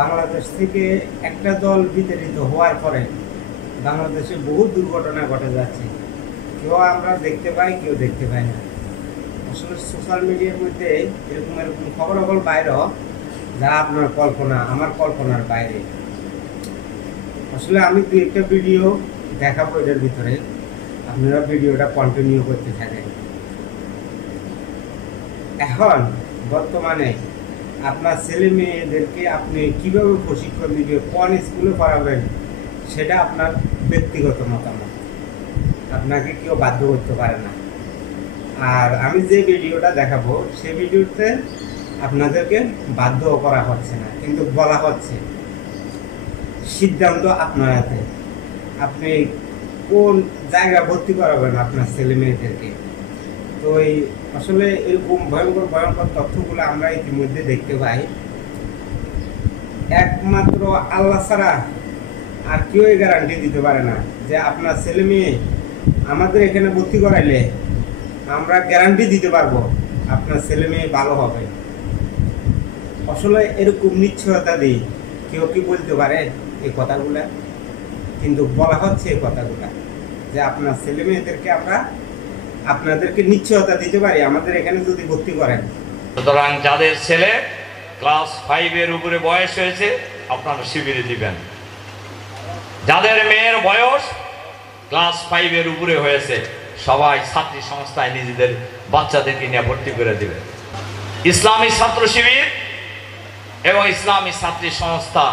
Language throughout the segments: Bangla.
বাংলাদেশ থেকে একটা দল বিতাড়িত হওয়ার পরে বাংলাদেশে বহু দুর্ঘটনা ঘটে যাচ্ছে। কেউ আমরা দেখতে পাই, কেউ দেখতে পাই না। আসলে সোশ্যাল মিডিয়ার মধ্যে এরকম এরকম খবরাখবর বাইরেও যা আপনার কল্পনা, আমার কল্পনার বাইরে। আসলে আমি দু একটা ভিডিও দেখাবো এটার ভিতরে, আপনারা ভিডিওটা কন্টিনিউ করতে থাকেন। এখন বর্তমানে আপনার ছেলে মেয়েদেরকে আপনি কিভাবে প্রশিক্ষণ দিবেন, কোন স্কুলে পড়াবেন, সেটা আপনার ব্যক্তিগত মতামত, আপনাকে কেউ বাধ্য করতে পারে না। আর আমি যে ভিডিওটা দেখাবো সেই ভিডিওতে আপনাদেরকে বাধ্য করা হচ্ছে না, কিন্তু বলা হচ্ছে সিদ্ধান্ত আপনার হাতে। আপনি কোন জায়গায় ভর্তি করাবেন আপনার ছেলে মেয়েদেরকে। তো এই আসলে এরকম ভয়ঙ্কর ভয়ঙ্কর তথ্যগুলো আমরা ইতিমধ্যে দেখতে পাই। একমাত্র আল্লাহ ছাড়া আর কেউ গ্যারান্টি দিতে পারে না যে আপনার ছেলে মেয়ে আমাদের এখানে ভর্তি করাইলে আমরা গ্যারান্টি দিতে পারবো আপনার ছেলে মেয়ে ভালো হবে। আসলে এরকম নিশ্চয়তা দিই কেউ কি বলতে পারে এই কথাগুলা? কিন্তু বলা হচ্ছে এই কথাগুলা যে আপনার ছেলে মেয়েদেরকে আমরা আপনাদেরকে নিশ্চয়তা দিতে পারি আমাদের এখানে যদি ভর্তি করেন। সুতরাং যাদের ছেলে ক্লাস 5-এর উপরে বয়স হয়েছে আপনারা শিবিরে দিবেন। যাদের মেয়ের বয়স ক্লাস 5-এর উপরে হয়েছে সবাই ছাত্রী সংস্থায় নিজেদের বাচ্চাদেরকে নিয়ে ভর্তি করে দিবে। ইসলামী ছাত্র শিবির এবং ইসলামী ছাত্রী সংস্থা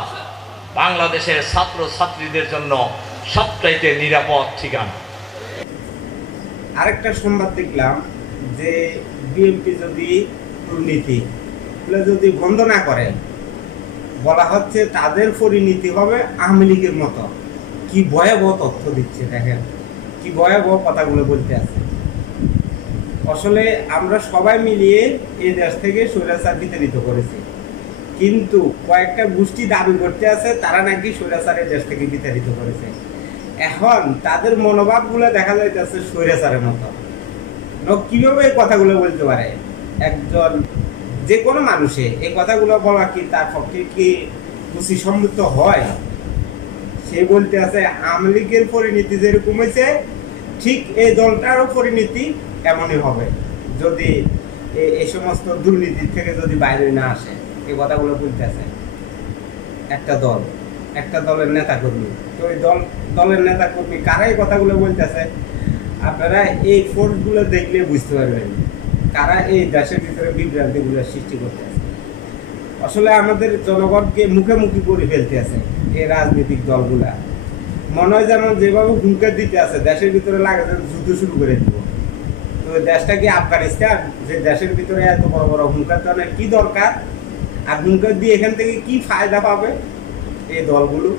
বাংলাদেশের ছাত্র ছাত্রীদের জন্য সবচাইতে নিরাপদ ঠিকানা। আরেকটা সংবাদ দেখলাম যে বিএনপি যদি দুর্নীতি যদি বন্ধ না করে, বলা হচ্ছে তাদের পরিণতি হবে আওয়ামী লীগের মতো। কি ভয়াবহ তথ্য দিচ্ছে, দেখেন কি ভয়াবহ কথাগুলো বলতে আছে। আসলে আমরা সবাই মিলিয়ে এই দেশ থেকে স্বৈরাচার বিতাড়িত করেছি, কিন্তু কয়েকটা গোষ্ঠী দাবি করতে আছে তারা নাকি স্বৈরাচারের দেশ থেকে বিতাড়িত করেছে। এখন তাদের মনোভাবগুলো দেখা যাইতেছে স্বৈরাচারের মতো। কিভাবে এই কথাগুলো বলতে পারে একজন যে কোনো মানুষে? এই কথাগুলো বলা কি তার পক্ষে কি রুচিসম্মত হয়? সে বলতে আছে আওয়ামী লীগের পরিণতি যেরকম হয়েছে ঠিক এই দলটারও পরিণতি এমনই হবে যদি এই সমস্ত দুর্নীতির থেকে যদি বাইরে না আসে। এই কথাগুলো বলতে আছে একটা দল, একটা দলের নেতাকর্মী। তো এই দলের নেতাকর্মী কারা এই কথাগুলো বলতেছে আপনারা এই ফোর্সগুলো দেখলে বুঝতে পারবেন কারা এই দেশের ভিতরে বিভ্রান্তিগুলো সৃষ্টি করতে আছে। আসলে আমাদের জনগণকে মুখোমুখি করে ফেলতে আছে এই রাজনৈতিক দলগুলা। মনে হয় যেন যেভাবে হুঙ্কার দিতে আছে দেশের ভিতরে লাগে যুদ্ধ শুরু করে দিব। তো দেশটা কি আফগানিস্তান যে দেশের ভিতরে এত বড় বড় হুঙ্কার দেওয়ার কি দরকার? আর হুঙ্কার দিয়ে এখান থেকে কি ফায়দা পাবে এই দলগুলো?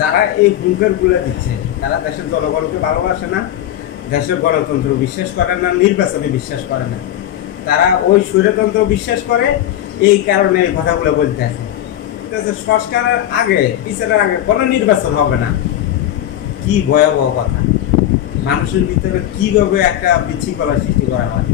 যারা এই হুঙ্কারগুলো দিচ্ছে তারা দেশের জনগণকে ভালোবাসে না, দেশের গণতন্ত্র বিশ্বাস করে না, নির্বাচনে বিশ্বাস করে না। তারা ওই স্বৈরতন্ত্র বিশ্বাস করে, এই কারণে এই কথাগুলো বলতে আছে। সংস্কারের আগে বিচারের আগে কোনো নির্বাচন হবে না। কি ভয়াবহ কথা! মানুষের ভিতরে কিভাবে একটা বিশৃঙ্খলা সৃষ্টি করা হয়।